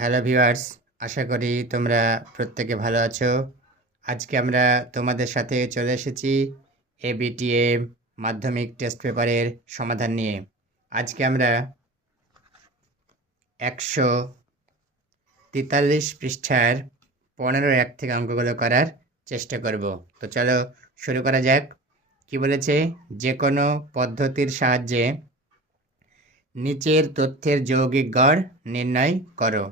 Hello viewers আশা করি তোমরা প্রত্যেকে ভালো আছো। আজকে আমরা তোমাদের সাথে চলে এসেছি এবিটিএ মাধ্যমিক টেস্ট পেপারের সমাধান নিয়ে। আজকে আমরা একশো তেতাল্লিশ পৃষ্ঠার পনেরো এক থেকে অঙ্কগুলো করার চেষ্টা করব। তো চলো শুরু করা যাক। কি বলেছে? যে কোনো পদ্ধতির সাহায্যে নিচের তথ্যের যৌগিক গড় নির্ণয় করো।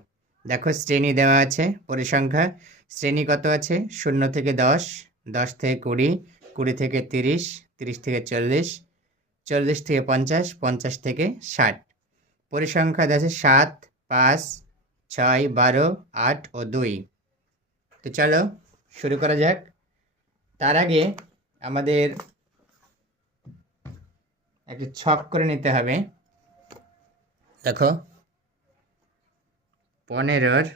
দেখো শ্রেণি দেওয়া আছে, পরিসংখ্যা। শ্রেণি কত আছে? শূন্য থেকে দশ দশ থেকে কুড়ি কুড়ি থেকে তিরিশ তিরিশ থেকে চল্লিশ চল্লিশ থেকে পঞ্চাশ পঞ্চাশ থেকে ষাট। পরিসংখ্যা আছে সাত, পাঁচ, ছয়, বারো, আট ও দুই। তো চলো, শুরু করা যাক। তার আগে আমাদের একটি ছক করে নিতে হবে। দেখো পনেরোর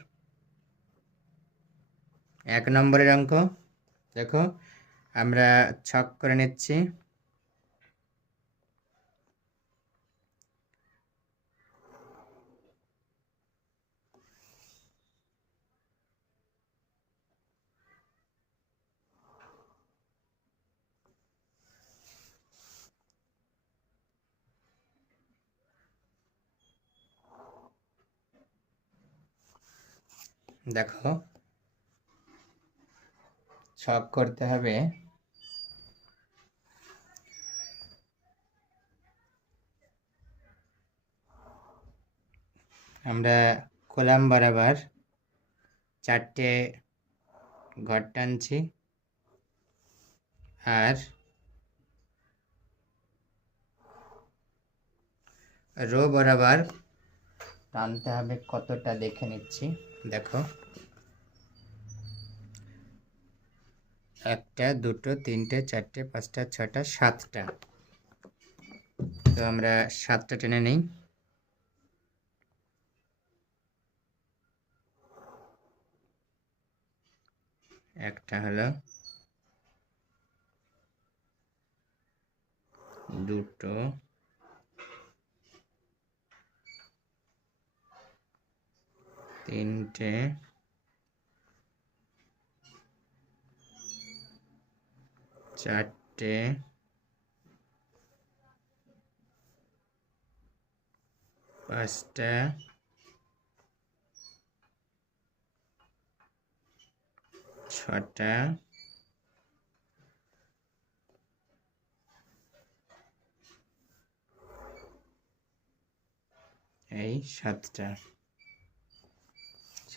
এক নম্বরের অঙ্ক। দেখো আমরা ছক করে নিচ্ছি। দেখো। ছক করতে হবে। আমরা কলাম বরাবর চারটে ঘর টানছি। আর রো বরাবর টানতে হবে কতটা দেখে নিচ্ছি। দেখো। একটা, দুটো, তিনটে, চারটে, পাঁচটা, ছটা, সাতটা। তো আমরা সাতটা টেনে নিই। একটা হলো, দুটো তিনটে। চারটে। পাঁচটা। ছটা। এই সাতটা।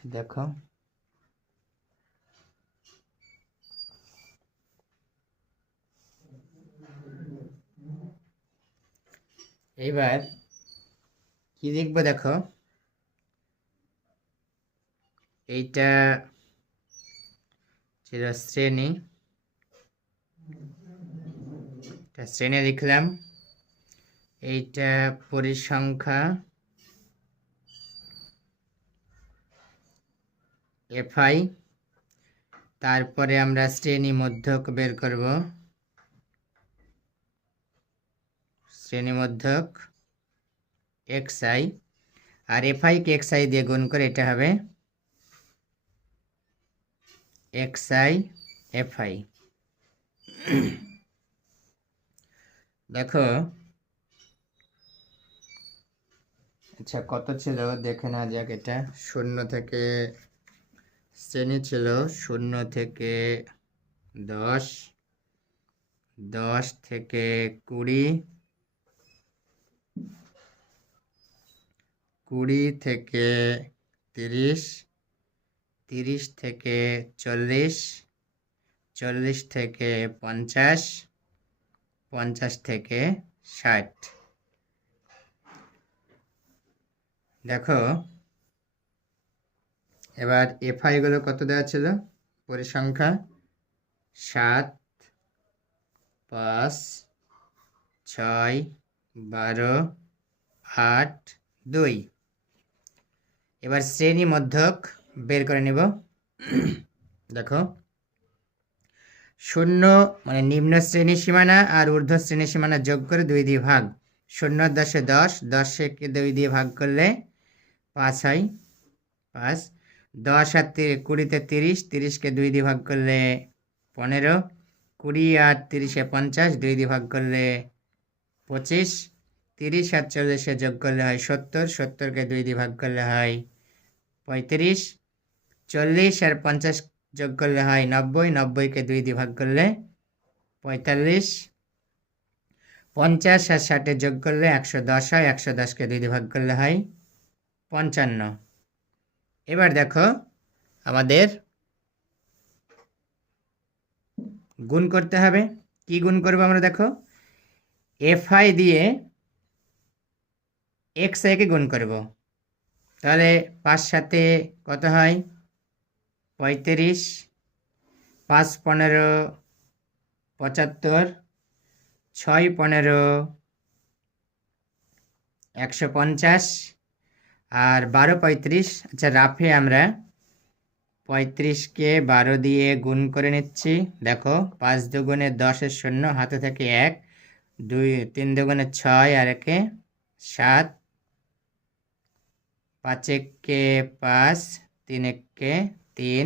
দেখো। এইবার কি দেখব দেখো? এইটা ছিল শ্রেণি। শ্রেণি লিখলাম। এইটা পরিসংখ্যা। এফআই তারপরে আমরা শ্রেণি মধ্যক বের করব। শ্রেণি মধ্যক এক্স আই আর এফআইকে এক্স আই দিয়ে গুণ করে এটা হবে এক্স আই এফআই দেখো। আচ্ছা কত ছিল? দেখে না যাক এটা। শূন্য থেকে শ্রেণি ছিল শূন্য থেকে দশ দশ থেকে কুড়ি কুড়ি থেকে তিরিশ তিরিশ থেকে চল্লিশ চল্লিশ থেকে পঞ্চাশ পঞ্চাশ থেকে ষাট। দেখো এবার এফআইগুলো কত দেওয়া ছিল? পরিসংখ্যা সাত পাঁচ ছয় বারো আট দুই। এবার শ্রেণি মধ্যক বের করে নেব। দেখো। শূন্য মানে নিম্ন শ্রেণি সীমানা আর ঊর্ধ্ব শ্রেণি সীমানা যোগ করে দুই দিয়ে ভাগ। শূন্য দশে দশ দশকে দুই দিয়ে ভাগ করলে পাঁচ হয়। পাঁচ দশ আর কুড়িতে তিরিশ, তিরিশকে দুই দিয়ে ভাগ করলে পনেরো, কুড়ি আর তিরিশে পঞ্চাশ, দুই দিয়ে ভাগ করলে পঁচিশ, তিরিশ আর চল্লিশে যোগ করলে হয় সত্তর, সত্তরকে দুই দিয়ে ভাগ করলে হয় পঁয়ত্রিশ, চল্লিশ আর পঞ্চাশ যোগ করলে হয় নব্বই, নব্বইকে দুই দিয়ে ভাগ করলে পঁয়তাল্লিশ, পঞ্চাশ আর ষাটে যোগ করলে একশো দশ হয়, একশো দশকে দুই দিয়ে ভাগ করলে হয় পঞ্চান্ন। এবার দেখো আমাদের গুণ করতে হবে। কি গুণ করব আমরা দেখো? এফ আই দিয়ে এক্স আইকে গুণ করব। তাহলে পাঁচ সাথে কত হয়? পঁয়ত্রিশ। পাঁচ পনেরো, পঁচাত্তর। ছয় পনেরো, একশো পঞ্চাশ। আর বারো পঁয়ত্রিশ আচ্ছা রাফে আমরা পঁয়ত্রিশকে বারো দিয়ে গুণ করে নিচ্ছি। দেখো, পাঁচ দুগুণে দশের শূন্য, হাতে থেকে এক। দুই, তিন দুগুণে ছয়, আর একে সাত। পাঁচ একে পাঁচ, তিন একে তিন।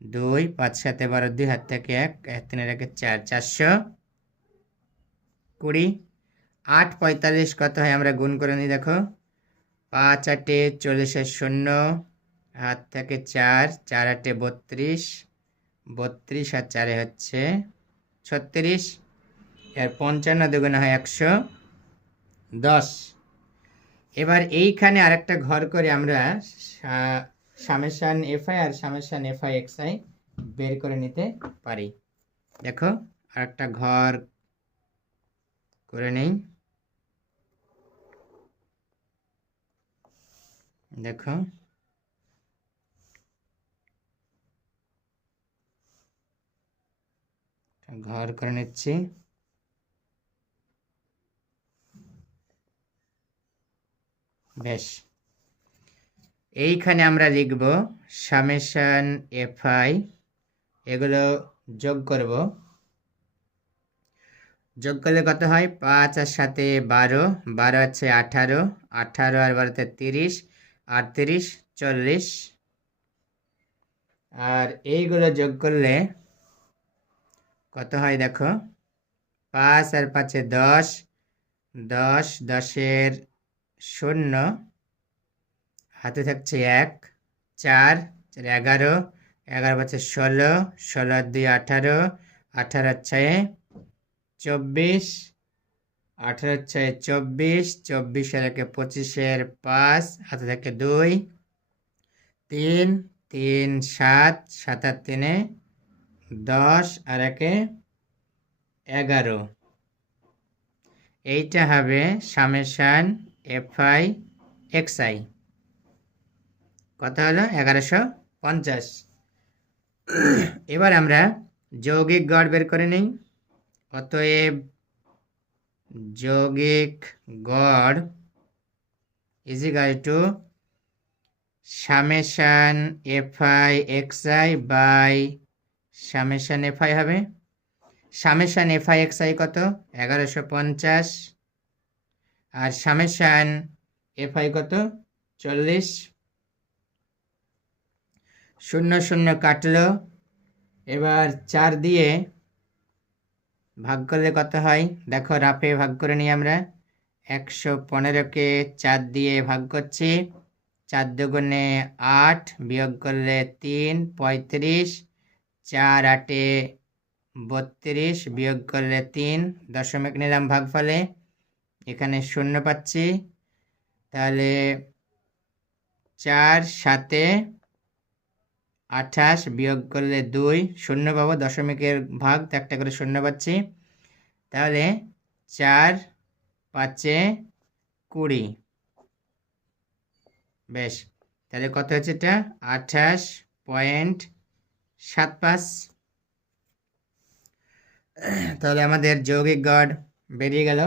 দুই, পাঁচ সাথে বারো, দুই হাত থেকে এক এক তিনের একে চার, চারশো কুড়ি। আট পঁয়তাল্লিশ কত হয় আমরা গুণ করে নিই, দেখো। পাঁচ আটে চল্লিশের শূন্য হাত থেকে চার চার আটে বত্রিশ বত্রিশ আর চারে হচ্ছে ছত্রিশ। এর পঞ্চান্ন দুগুণে হয় একশো দশ। এবার এইখানে আরেকটা ঘর করে আমরা summation FI R summation F I X I বের করে নিতে পারি। দেখো, আরেকটা ঘর করে নেই। দেখো। ঘর করে নিচ্ছি। বেশ। এইখানে আমরা লিখব সামেশান এফআই এগুলো যোগ করব। যোগ করলে কত হয়? পাঁচ আর সাথে বারো বারো আছে আঠারো আঠারো আর বারোতে তিরিশ আটত্রিশ, চল্লিশ। আর এইগুলো যোগ করলে কত হয় দেখো? পাঁচ আর পাঁচে দশ দশ দশের শূন্য। হাতে থাকছে এক, চার এগারো এগারো পাঁচে ষোলো ষোলো দুই আঠারো আঠারো ছয়ে, চব্বিশ আঠারো ছয় চব্বিশ চব্বিশ আর একে পঁচিশের পাঁচ হাতে থাকে দুই, তিন তিন সাত সাত আর তিনে দশ আর একে এগারো। এইটা হবে সামেশান এফআই এক্সআই। কথা হলো এগারোশো পঞ্চাশ। এবার আমরা যৌগিক গড় বের করে নিই। অতএব যৌগিক গড় is equal to summation F I X I by summation F I হবে। Summation F I X I কত? এগারোশো পঞ্চাশ। আর সামেশান এফআই কত? চল্লিশ। শূন্য শূন্য কাটলো। এবার চার দিয়ে ভাগ করলে কত হয়? দেখো, রাফে ভাগ করে নিই আমরা। একশো পনেরোকে চার দিয়ে ভাগ করছি। চার দুগুণে আট বিয়োগ করলে তিন, পঁয়ত্রিশ। চার আটে বত্রিশ বিয়োগ করলে তিন, দশমিক নিলাম ভাগ ফলে এখানে শূন্য পাচ্ছি। তাহলে চার সাতে আঠাশ বিয়োগ করলে দুই, শূন্য পাবো, দশমিকের ভাগ, তো একটা করে শূন্য পাচ্ছি। তাহলে চার পাঁচে কুড়ি। বেশ, তাহলে কত হচ্ছে এটা? আঠাশ পয়েন্ট সাত পাঁচ। তাহলে আমাদের যৌগিক গড় বেরিয়ে গেল।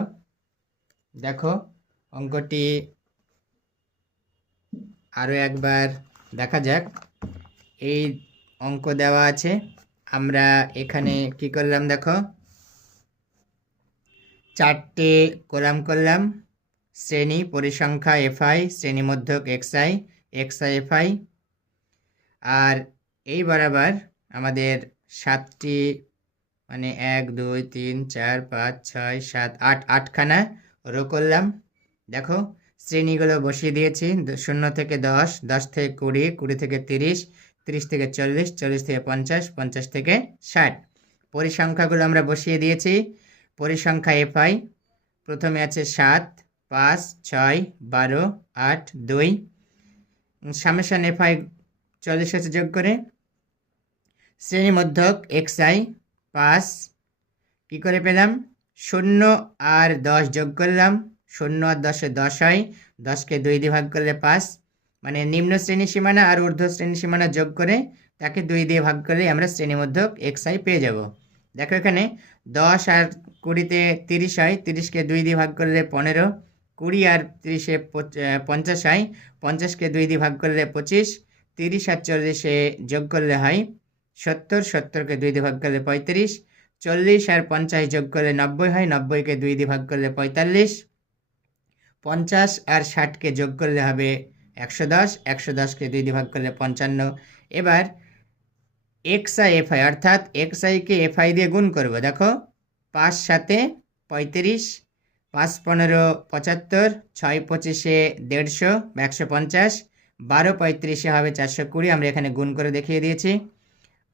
দেখো, অঙ্কটি আরও একবার দেখা যাক। এই অঙ্ক দেওয়া আছে। আমরা এখানে কি করলাম দেখো? চারটে কলাম করলাম। শ্রেণি, পরিসংখ্যা, এফআই, শ্রেণি মধ্যক, এক্সআই এক্সআই, এফআই। আর এই বরাবর আমাদের সাতটি মানে এক, দুই, তিন, চার, পাঁচ, ছয়, সাত, আট, আটখানা রো করলাম। দেখো, শ্রেণীগুলো বসিয়ে দিয়েছি। শূন্য থেকে দশ দশ থেকে কুড়ি কুড়ি থেকে তিরিশ তিরিশ থেকে চল্লিশ চল্লিশ থেকে পঞ্চাশ পঞ্চাশ থেকে ষাট। পরিসংখ্যাগুলো আমরা বসিয়ে দিয়েছি। পরিসংখ্যা এফআই প্রথমে আছে সাত, পাঁচ, ছয়, বারো, আট, দুই। সামেশান এফআই চল্লিশ হচ্ছে যোগ করে। শ্রেণি মধ্যক এক্স আই, পাঁচ। কী করে পেলাম? শূন্য আর দশ যোগ করলাম। শূন্য আর দশে দশ হয়। দশকে দুই দিয়ে ভাগ করলে পাঁচ। মানে নিম্ন শ্রেণি সীমানা আর ঊর্ধ্ব শ্রেণি সীমানা যোগ করে তাকে দুই দিয়ে ভাগ করলে আমরা শ্রেণি মধ্যক এক্স আই পেয়ে যাব। দেখো এখানে দশ আর কুড়িতে তিরিশ হয়, তিরিশকে দুই দিয়ে ভাগ করলে পনেরো, কুড়ি আর তিরিশে পঞ্চাশ হয়, পঞ্চাশকে দুই দিয়ে ভাগ করলে পঁচিশ, তিরিশ আর চল্লিশে যোগ করলে হয় সত্তর, সত্তরকে দুই দিয়ে ভাগ করলে পঁয়ত্রিশ, চল্লিশ আর পঞ্চাশ যোগ করলে নব্বই হয়, নব্বইকে দুই দিয়ে ভাগ করলে পঁয়তাল্লিশ, পঞ্চাশ আর ষাটকে যোগ করলে হবে একশো দশ, একশো দশকে দুই দিয়ে ভাগ করলে পঞ্চান্ন। এবার এক্স আই এফ আই, অর্থাৎ এক্স আইকে এফ আই দিয়ে গুণ করব। দেখো, পাঁচ সাতে পঁয়ত্রিশ, পাঁচ পনেরো পঁচাত্তর, ছয় পঁচিশে দেড়শো বা একশো পঞ্চাশ, বারো পঁয়ত্রিশে হবে চারশো কুড়ি, আমরা এখানে গুণ করে দেখিয়ে দিয়েছি।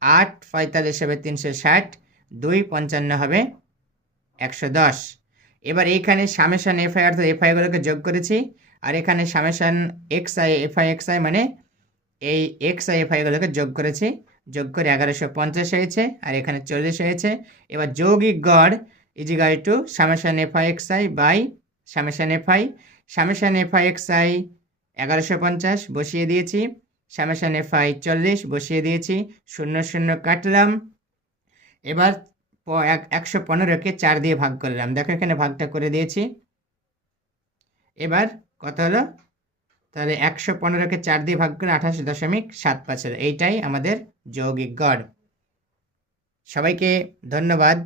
আট পঁয়তাল্লিশ হবে তিনশো ষাট, দুই পঞ্চান্ন হবে একশো দশ। এবার এইখানে সামেশান এফআই অর্থাৎ এফআইগুলোকে যোগ করেছি। আর এখানে summation X I FI X I মানে এই এক্স আই এফআইগুলোকে যোগ করেছি। যোগ করে এগারোশো পঞ্চাশ হয়েছে, আর এখানে চল্লিশ হয়েছে। এবার যৌগিক গড় equal to summation FI X I by summation FI summation FI X I এগারোশো পঞ্চাশ, বসিয়ে দিয়েছি। সামেশান এফআই চল্লিশ, বসিয়ে দিয়েছি। শূন্য শূন্য কাটলাম। এবার একশো পনেরোকে চার দিয়ে ভাগ করলাম। দেখো এখানে ভাগটা করে দিয়েছি। এবার কত হলো, তাহলে একশো পনেরোকে চার দিয়ে ভাগ করে আঠাশ দশমিক সাত পাঁচ এইটাই আমাদের যৌগিক গড়। সবাইকে ধন্যবাদ।